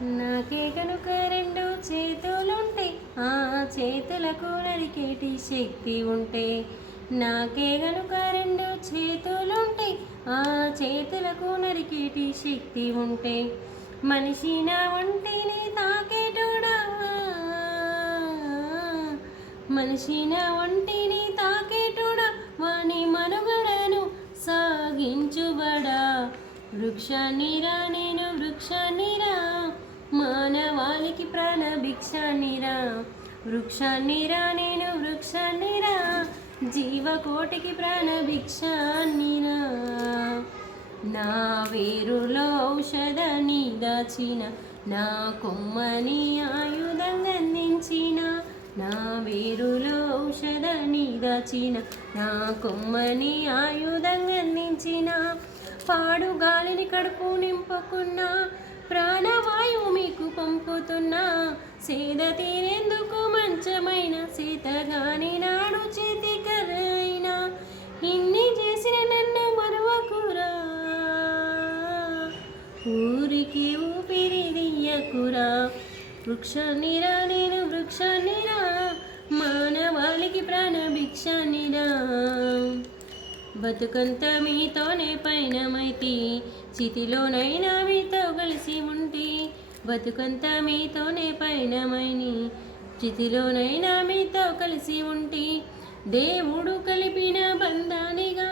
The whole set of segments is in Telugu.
నాకే కనుక రెండు చేతులుంటే ఆ చేతులకు నరికేటి శక్తి ఉంటే, నాకే గనుక రెండు చేతులుంటే ఆ చేతులకు నరికేటి శక్తి ఉంటే, మనిషి నా ఒంటిని తాకేటోడా, మనిషి నా ఒంటిని తాకేటోడా, వాని మనుగడను సాగించుబడా. వృక్షాన్నిరా నేను వృక్షాన్నిరా, మానవాళికి ప్రాణ భిక్షాన్నిరా. వృక్షాన్నిరా నేను వృక్షాన్నిరా, జీవకోటికి ప్రాణ భిక్షాన్నిరా. నా వేరులో ఔషధాన్ని దాచిన, నా కొమ్మని ఆయుధంగా అందించిన, నా వేరులో ఔషధాన్ని దాచిన, నా కొమ్మని ఆయుధంగా అందించిన, పాడు గాలిని కడుపు నింపుకున్నా, ప్రాణవాయువు మీకు పంపుతున్నా, సేద తీరేందుకు మంచమైన సీతగాని నాడు చేతి కరైనా, ఇన్ని చేసిన నన్ను మరువకురా, ఊరికి ఊపిరిదియ్యకురా. వృక్షాన్నిరా నేను వృక్షాన్నిరా, మానవాళికి ప్రాణ భిక్షాన్నిరా. బతుకంత మీతోనే పయనమైతి, చితిలోనైనా మీతో కలిసి ఉంటి. బతుకంత మీతోనే పయనమైని, చితిలోనైనా మీతో కలిసి ఉంటి. దేవుడు కలిపిన బంధానిగా,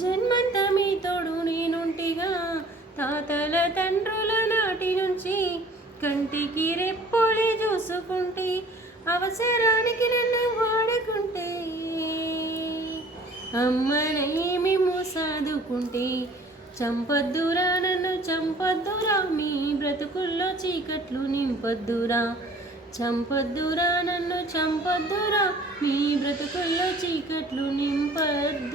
జన్మంతా మీ తోడు నేనుంటిగా. తాతల తండ్రుల నాటి నుంచి కంటికి రెప్పోలే చూసుకుంటే, అవసరానికి నన్ను వాడుకుంటే, అమ్మనేమి సాదుకుంటే. చంపొద్దురా నన్ను చంపొద్దురా, మీ బ్రతుకుల్లో చీకట్లు నింపొద్దురా. చంపొద్దురా నన్ను చంపొద్దురా, మీ బ్రతుకుల్లో చీకట్లు నింపొద్దు.